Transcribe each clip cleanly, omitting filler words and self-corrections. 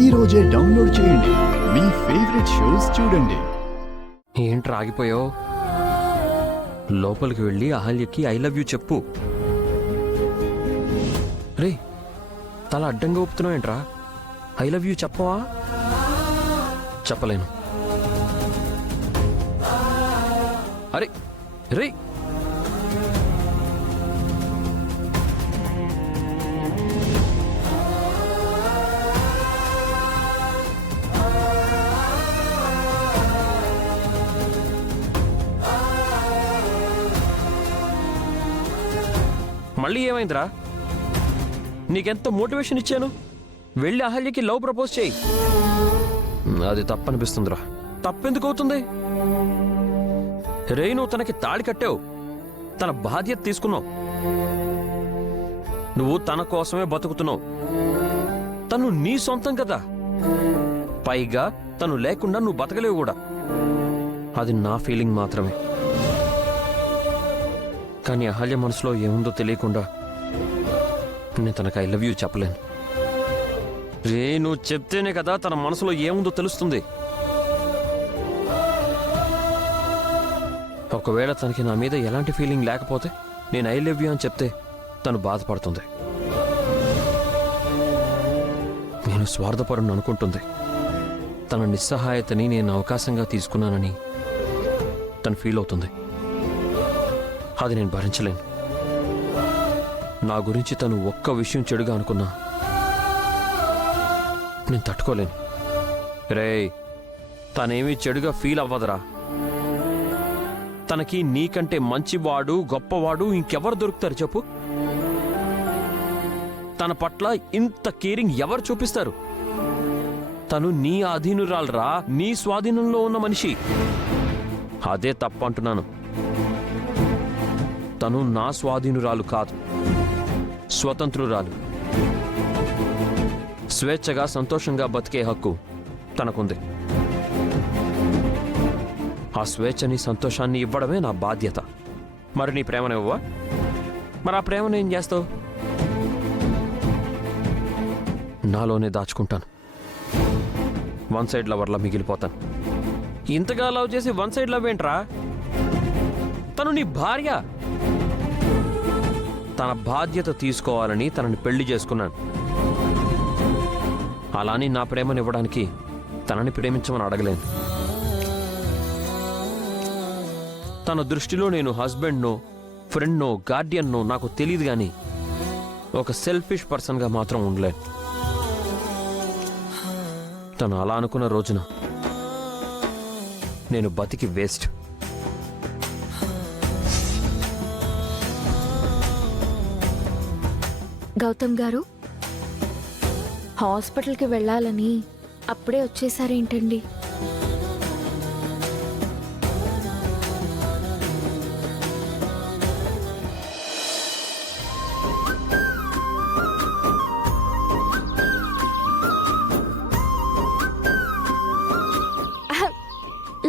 ఈ రోజే డౌన్లోడ్ చేయండి. మీ ఫేవరెట్ షోస్ చూడండి. ఏంట్రా ఆగిపోయావు? లోపలికి వెళ్ళి అహల్యకి ఐ లవ్ యూ చెప్పు. రే, తల అడ్డంగా ఊపుతున్నావు ఏంట్రా? ఐ లవ్ యూ చెప్పవా? చెప్పలేను. అరే రే, మళ్ళీ ఏమైందిరా? నీకెంత మోటివేషన్ ఇచ్చాను, వెళ్ళి అహల్యకి లవ్ ప్రపోజ్ చేయి. అది తప్పనిపిస్తుందిరా. తప్పెందుకు అవుతుంది? రే, నువ్వు తనకి తాళి కట్టావు, తన బాధ్యత తీసుకున్నావు, నువ్వు తన కోసమే బతుకుతున్నావు. తను నీ సొంతం కదా, పైగా తను లేకుండా నువ్వు బతకలేవు కూడా. అది నా ఫీలింగ్ మాత్రమే. కానీ అహల్య మనసులో ఏముందో తెలియకుండా నేను తనకు ఐ లవ్ యూ చెప్పలేను. రే, నువ్వు చెప్తేనే కదా తన మనసులో ఏముందో తెలుస్తుంది. ఒకవేళ తనకి నా మీద ఎలాంటి ఫీలింగ్ లేకపోతే నేను ఐ లవ్ యూ అని చెప్తే తను బాధపడుతుంది. నేను స్వార్థపరుని అనుకుంటుంది. తన నిస్సహాయతని నేను అవకాశంగా తీసుకున్నానని తను ఫీల్ అవుతుంది. అది నేను భరించలేను. నా గురించి తను ఒక్క విషయం చెడుగా అనుకున్నా నేను తట్టుకోలేను. రే, తనేమీ చెడుగా ఫీల్ అవ్వదురా. తనకి నీకంటే మంచివాడు, గొప్పవాడు ఇంకెవరు దొరుకుతారు చెప్పు? తన పట్ల ఇంత కేరింగ్ ఎవరు చూపిస్తారు? తను నీ అధీనురాలరా, నీ స్వాధీనంలో ఉన్న మనిషి. అదే తప్పంటున్నాను. తను నా స్వాధీనురాలు కాదు, స్వతంత్రురాలు. స్వేచ్ఛగా సంతోషంగా బతికే హక్కు తనకుంది. ఆ స్వేచ్ఛని సంతోషాన్ని ఇవ్వడమే నా బాధ్యత. మరి నీ ప్రేమనివ్వవా? మరి ఆ ప్రేమను ఏం చేస్తావు? నాలోనే దాచుకుంటాను. One side లవర్లా మిగిలిపోతాను. ఇంతగా లవ్ చేసి వన్ సైడ్ లవ్ ఏంట్రా? తను నీ భార్య. తన బాధ్యత తీసుకోవాలని తనని పెళ్లి చేసుకున్నాను. అలాని నా ప్రేమనివ్వడానికి తనని ప్రేమించమని అడగలేను. తన దృష్టిలో నేను హస్బెండ్నో, ఫ్రెండ్నో, గార్డియన్నో నాకు తెలియదు, కానీ ఒక సెల్ఫిష్ పర్సన్గా మాత్రం ఉండలేను. తను అలా అనుకున్న రోజున నేను బతికి వేస్ట్. గౌతమ్ గారు, హాస్పిటల్కి వెళ్ళాలని అప్పుడే వచ్చేసారేంటండి?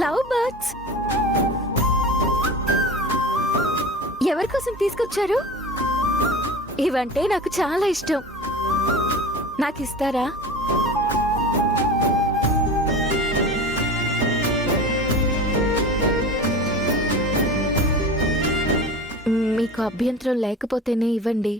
లవ్ బర్డ్స్ ఎవరి కోసం తీసుకొచ్చారు? ఇవంటే నాకు చాలా ఇష్టం. నాకు ఇస్తారా? మీకు అభ్యంతరం లేకపోతేనే ఇవ్వండి.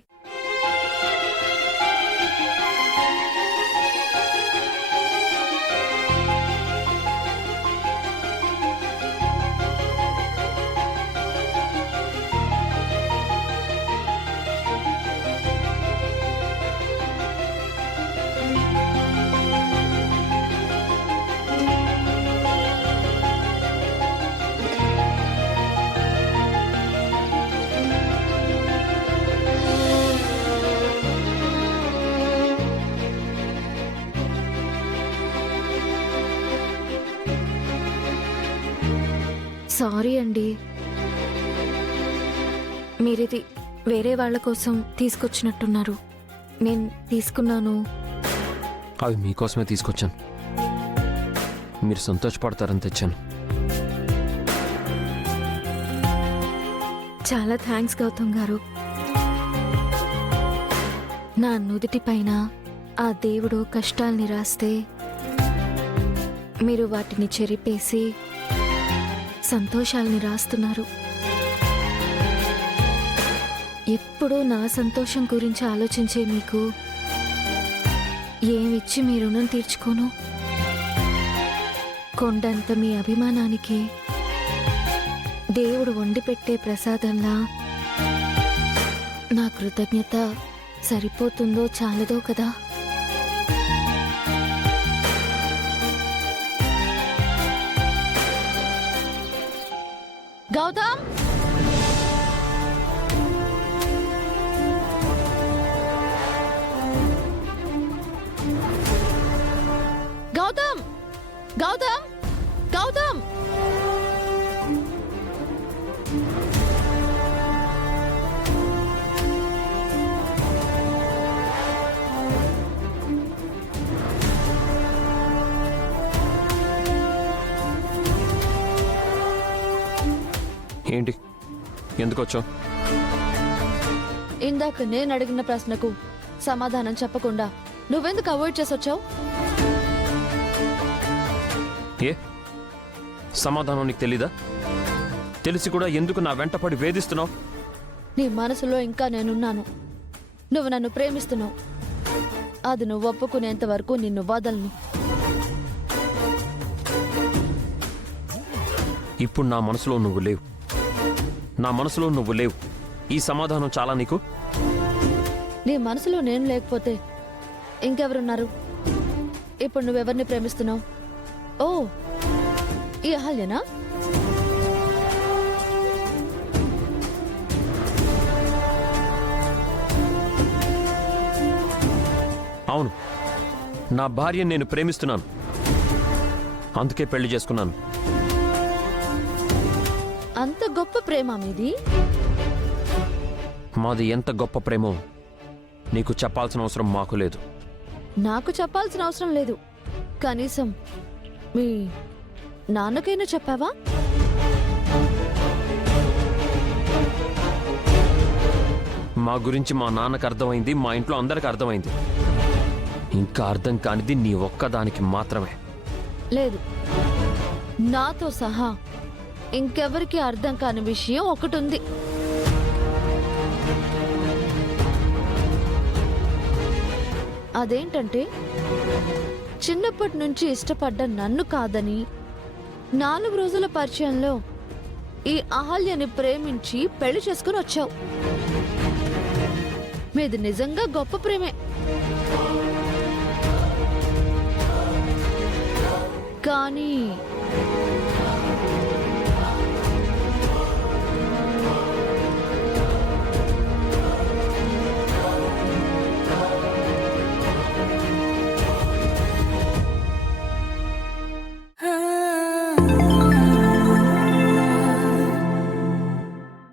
సారీ అండి, మీరిది వేరే వాళ్ళ కోసం తీసుకొచ్చినట్టున్నారు. నేను తీసుకున్నాను. అవి మీకోసమే తీసుకొచ్చాను. మీరు సంతోషపడతారని తెచ్చాను. చాలా థ్యాంక్స్ గౌతమ్ గారు. నా నుదిటి పైన ఆ దేవుడు కష్టాల్ని రాస్తే మీరు వాటిని చెరిపేసి సంతోషాల్ని రాస్తున్నారు. ఎప్పుడూ నా సంతోషం గురించి ఆలోచించే మీకు ఏమిచ్చి మీ రుణం తీర్చుకోను? కొండంత మీ అభిమానానికి దేవుడు వండి పెట్టే ప్రసాదంలా నా కృతజ్ఞత సరిపోతుందో చాలదో కదా. గౌతమ్, గౌతమ్, గౌతమ్, గౌతమ్. ఏంటి, ఎందుకు వచ్చావు? ఇందాక నేను అడిగిన ప్రశ్నకు సమాధానం చెప్పకుండా నువ్వెందుకు అవాయిడ్ చేసి వచ్చావు? ఏ సమాధానం నీకు తెలీదా? తెలిసి కూడా ఎందుకు నా వెంటపడి వేధిస్తున్నావు? నీ మనసులో ఇంకా నేనున్నాను. నువ్వు నన్ను ప్రేమిస్తున్నావు. అది నువ్వు ఒప్పుకునేంత వరకు నిన్ను వదలను. ఇప్పుడు నా మనసులో నువ్వు లేవు. నా మనసులో నువ్వు లేవు. ఈ సమాధానం చాలా నీకు? నీ మనసులో నేను లేకపోతే ఇంకెవరున్నారు? ఇప్పుడు నువ్వెవరిని ప్రేమిస్తున్నావు? ఓ, ఈ అహల్యనా? అవును, నా భార్యను నేను ప్రేమిస్తున్నాను. అందుకే పెళ్లి చేసుకున్నాను. అంత గొప్ప ప్రేమ మీది? మాది ఎంత గొప్ప ప్రేమో నీకు చెప్పాల్సిన అవసరం మాకు లేదు. నాకు చెప్పాల్సిన అవసరం లేదు. కనీసం మీ నాన్నకైనా చెప్పావా? మా గురించి మా నాన్నకు అర్థమైంది, మా ఇంట్లో అందరికి అర్థమైంది. ఇంకా అర్థం కానిది నీ ఒక్కదానికి మాత్రమే. లేదు, నాతో సహా ఇంకెవరికి అర్థం కాని విషయం ఒకటి ఉంది. అదేంటంటే, చిన్నప్పటి నుంచి ఇష్టపడ్డ నన్ను కాదని 4 రోజుల పరిచయంలో ఈ అహల్యని ప్రేమించి పెళ్లి చేసుకుని వచ్చావు. మీది నిజంగా గొప్ప ప్రేమే. కానీ